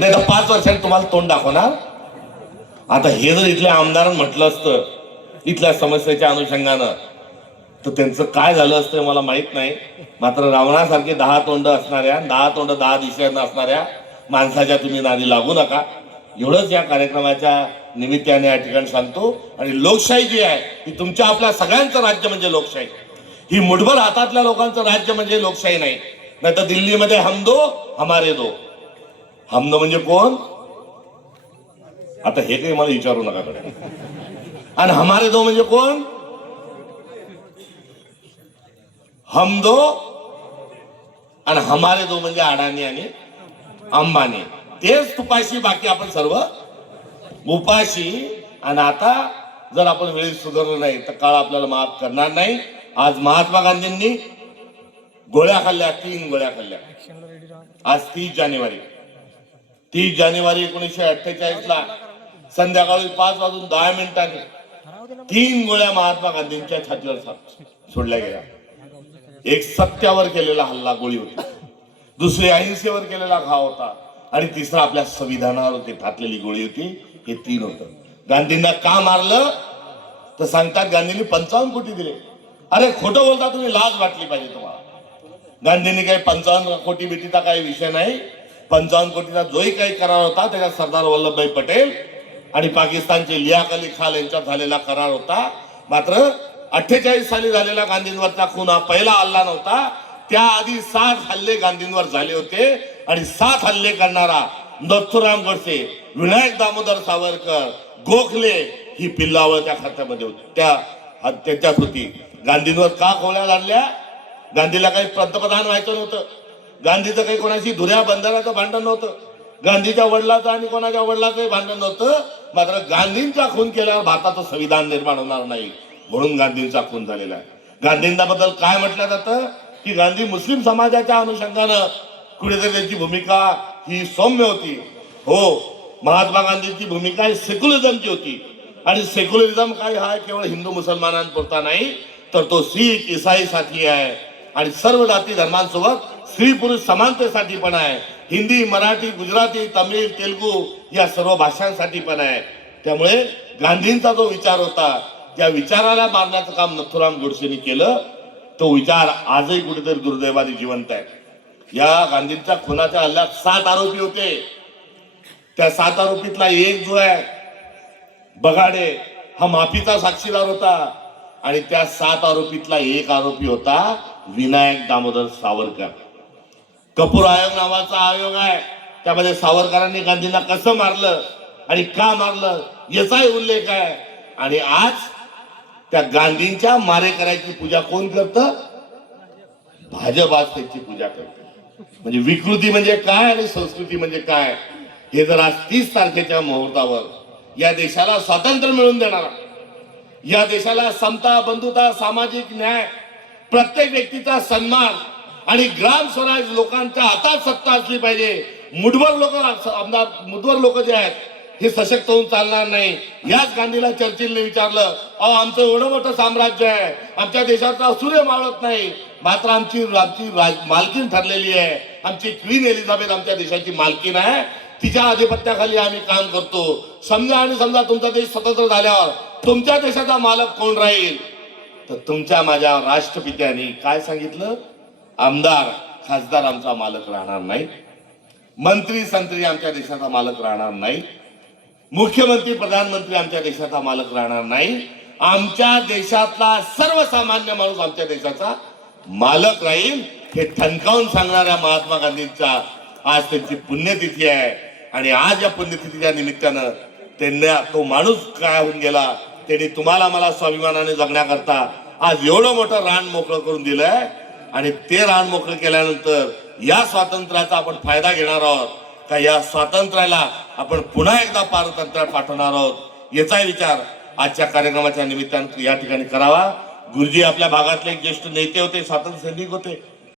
नाही तर पाच वर्षांनी तुम्हाला तोंड दाखवणार? आता हे जर इथल्या आमदारांनी म्हटलं असतं इथल्या समस्येच्या अनुषंगानं तर त्यांचं काय झालं असतं मला माहीत नाही. मात्र रावणासारखे दहा तोंड असणाऱ्या दहा तोंड दहा दिशांना असणाऱ्या माणसाच्या तुम्ही नादी लागू नका. एवढंच या कार्यक्रमाच्या निमित्ताने या ठिकाणी सांगतो. आणि लोकशाही जी आहे ही तुमच्या आपल्या सगळ्यांचं राज्य म्हणजे लोकशाही. ही मुठभर हातातल्या लोकांचं राज्य म्हणजे लोकशाही नाही. नाही तर दिल्लीमध्ये हम दो हमारे दो. हमद म्हणजे कोण? आता हे काही मला विचारू नका कडे. आणि हमारे दो म्हणजे कोण? हमदो आणि हमारे दो म्हणजे अडाणी आणि अंबानी. तेच तुपाशी बाकी आपण सर्व उपाशी. आणि आता जर आपण वेळेत सुधारलं नाही तर काळ आपल्याला माफ करणार नाही. आज महात्मा गांधींनी गोळ्या खाल्ल्या तीन गोळ्या खाल्ल्या. आज तीस जानेवारी. तीस जानेवारी एकोणीसशे अठ्ठेचाळीस ला संध्याकाळी पाच वाजून दहा मिनिटांनी तीन गोळ्या महात्मा गांधींच्या छातीवर सोडल्या गेल्या. एक सत्यावर केलेला हल्ला गोळी होती. दुसरी अहिंसेवर केलेला घाव होता. आणि तिसरा आपल्या संविधानावर होती ठाकलेली गोळी होती. हे तीन होतं. गांधींना का मारलं? तर सांगतात गांधींनी पंचावन्न कोटी दिले. अरे खोटं बोलता तुम्ही लाज वाटली पाहिजे तुम्हाला. गांधींनी काही पंचावन्न कोटी बेटीचा काही विषय नाही. पंचावन्न कोटीचा जोही काही करार होता त्याच्यात सरदार वल्लभभाई पटेल आणि पाकिस्तानचे लियाक अली खान यांच्यात झालेला करार होता. मात्र अठ्ठेचाळीस साली झालेला गांधींवरचा खून हा पहिला हल्ला नव्हता. त्याआधी सात हल्ले गांधींवर झाले होते आणि सात हल्ले करणारा नथुराम गोडसे विनायक दामोदर सावरकर गोखले ही पिल्लावळ त्या खात्यामध्ये होती. त्या त्याच्यात होती. गांधींवर का खोल्या लागल्या? गांधीला काही पंतप्रधान व्हायचं नव्हतं. गांधीचं काही कोणाशी धुऱ्या बंधनाचं भांडण नव्हतं. गांधीच्या वडिलाचं आणि कोणाच्या वडिलाचंही भांडण नव्हतं. मात्र गांधींचा खून केल्यावर भारताचं संविधान निर्माण होणार नाही म्हणून गांधींचा खून झालेला आहे. गांधींबद्दल काय म्हटलं जातं? की गांधी मुस्लिम समाजाच्या अनुषंगानं कुठेतरी त्यांची भूमिका ही सौम्य होती. हो महात्मा गांधींची भूमिका ही सेक्युलरिझमची होती. आणि सेक्युलरिझम काय? हा केवळ हिंदू मुसलमानांपुरता नाही तर तो शीख ईसाईसाठी आहे. आणि सर्व जाती धर्मांसोबत स्त्री पुरुष समानतेसाठी पण आहे. हिंदी मराठी गुजराती तमिळ तेलुगू या सर्व भाषांसाठी पण आहे. त्यामुळे गांधींचा जो विचार होता त्या विचाराला मारण्याचं काम नथुराम गोडसेनी केलं तो विचार आजही कुठेतरी दुर्दैवाने जिवंत आहे. या गांधींच्या खुनाच्या हल्ल्यात सात आरोपी होते. त्या सात आरोपीतला एक जो आहे बगाडे हा माफीचा साक्षीदार होता. आणि त्या सात आरोपीतला एक आरोपी होता विनायक दामोदर सावरकर. कपूर आयोग नावाचा आयोग आहे. त्यामध्ये सावरकरांनी गांधींना कसं मारलं आणि का मारलं याचाही उल्लेख आहे. आणि आज त्या गांधींच्या मारेकऱ्याची पूजा कोण करतं? भाजप आज त्याची पूजा करते. म्हणजे विकृती म्हणजे काय आणि संस्कृती म्हणजे काय? हे जर आज तीस तारखेच्या मुहूर्तावर या देशाला स्वातंत्र्य मिळवून देणारा या देशाला समता बंधुता सामाजिक न्याय प्रत्येक व्यक्तीचा सन्मान आणि ग्राम स्वराज लोकांच्या हातात सत्ता असली पाहिजे. मुठभर लोक आमदार मुठभर लोक जे आहेत हे सशक्त होऊन चालणार नाही. याच गांधीला चर्चिलने विचारलं अहो आमचं एवढं मोठं साम्राज्य आहे आमच्या देशाचा सूर्य मावळत नाही. मात्र आमची आमची राज- मालकीन ठरलेली आहे. आमची क्वीन एलिझाबेथ आमच्या देशाची मालकीन आहे. तिच्या आधिपत्याखाली आम्ही काम करतो. समजा आणि समजा तुमचा देश स्वतंत्र झाल्यावर तुमच्या देशाचा मालक कोण राहील? तर तुमच्या माझ्या राष्ट्रपित्यांनी काय सांगितलं? आमदार खासदार आमचा मालक राहणार नाही. मंत्री संत्री आमच्या देशाचा मालक राहणार नाही. मुख्यमंत्री प्रधानमंत्री आमच्या देशाचा मालक राहणार नाही. आमच्या देशातला सर्वसामान्य माणूस आमच्या देशाचा मालक राहील हे ठणकावून सांगणाऱ्या महात्मा गांधींचा आज त्यांची पुण्यतिथी आहे. आणि आज या पुण्यतिथीच्या निमित्तानं त्यांना तो माणूस काय होऊन गेला त्यांनी तुम्हाला मला स्वाभिमानाने जगण्याकरता आज एवढं मोठं रान मोकळं करून दिलंय. आणि ते रान मोकळं केल्यानंतर या स्वातंत्र्याचा आपण फायदा घेणार आहोत का या स्वातंत्र्याला आपण पुन्हा एकदा पारतंत्र्यात पाठवणार आहोत? याचा विचार आजच्या कार्यक्रमाच्या निमित्तानं या ठिकाणी करावा. गुरुजी आपल्या भागातले एक ज्येष्ठ नेते होते स्वातंत्र्य सैनिक होते.